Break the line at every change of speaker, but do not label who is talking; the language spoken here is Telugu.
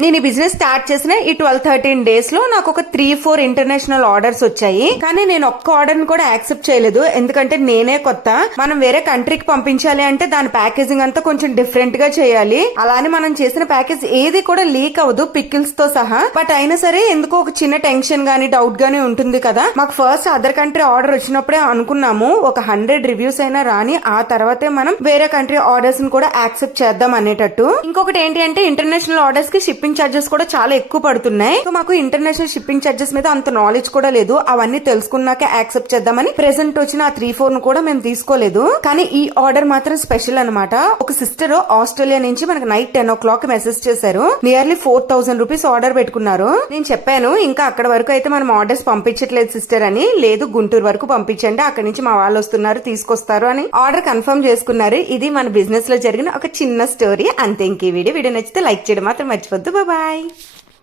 నేను ఈ బిజినెస్ స్టార్ట్ చేసిన ఈ ట్వెల్వ్ థర్టీన్ డేస్లో నాకు ఒక త్రీ ఫోర్ ఇంటర్నేషనల్ ఆర్డర్స్ వచ్చాయి. కానీ నేను ఒక్క ఆర్డర్ కూడా యాక్సెప్ట్ చేయలేదు. ఎందుకంటే నేనే కొత్త. మనం వేరే కంట్రీకి పంపించాలి అంటే దాని ప్యాకేజింగ్ అంతా కొంచెం డిఫరెంట్గా చేయాలి. అలానే మనం చేసిన ప్యాకేజ్ ఏది కూడా లీక్ అవ్వదు. పికిల్స్తో సహా. బట్ అయినా సరే ఎందుకో ఒక చిన్న టెన్షన్ గానీ డౌట్ గానీ ఉంటుంది కదా. మాకు ఫస్ట్ అదర్ కంట్రీ ఆర్డర్ వచ్చినప్పుడే అనుకున్నాము. ఒక హండ్రెడ్ రివ్యూస్ అయినా రాని ఆ తర్వాతే మనం వేరే కంట్రీ ఆర్డర్స్ని కూడా యాక్సెప్ట్ చేద్దాం అనేటట్టు. ఇంకొకటి ఏంటి అంటే ఇంటర్నేషనల్ ఆర్డర్స్కి షిప్పింగ్ చార్జెస్ కూడా చాలా ఎక్కువ పడుతున్నాయి. సో మాకు ఇంటర్నేషనల్ షిప్పింగ్ చార్జెస్ మీద అంత నాలెడ్జ్ కూడా లేదు. అవన్నీ తెలుసుకున్నాక యాక్సెప్ట్ చేద్దామని ప్రెసెంట్ వచ్చిన ఆ త్రీ ఫోర్ను కూడా మేము తీసుకోలేదు. కానీ ఈ ఆర్డర్ మాత్రం స్పెషల్ అన్నమాట. ఒక సిస్టర్ ఆస్ట్రేలియా నుంచి మనకి night ten o'clock message చేశారు. Nearly four thousand rupees order పెట్టుకున్నారు. నేను చెప్పాను ఇంకా అక్కడ వరకు అయితే మనం ఆర్డర్స్ పంపించట్లేదు సిస్టర్ అని. లేదు గుంటూరు వరకు పంపించండి. అక్కడ నుంచి మా వాళ్ళు వస్తున్నారు తీసుకొస్తారు అని ఆర్డర్ కన్ఫర్మ్ చేసుకున్నారు. ఇది మన బిజినెస్లో జరిగిన ఒక చిన్న స్టోరీ అంతే ఇంక వీడియో. వీడియో నచ్చితే లైక్ చేయడం మాత్రం మర్చిపోద్దు bye bye.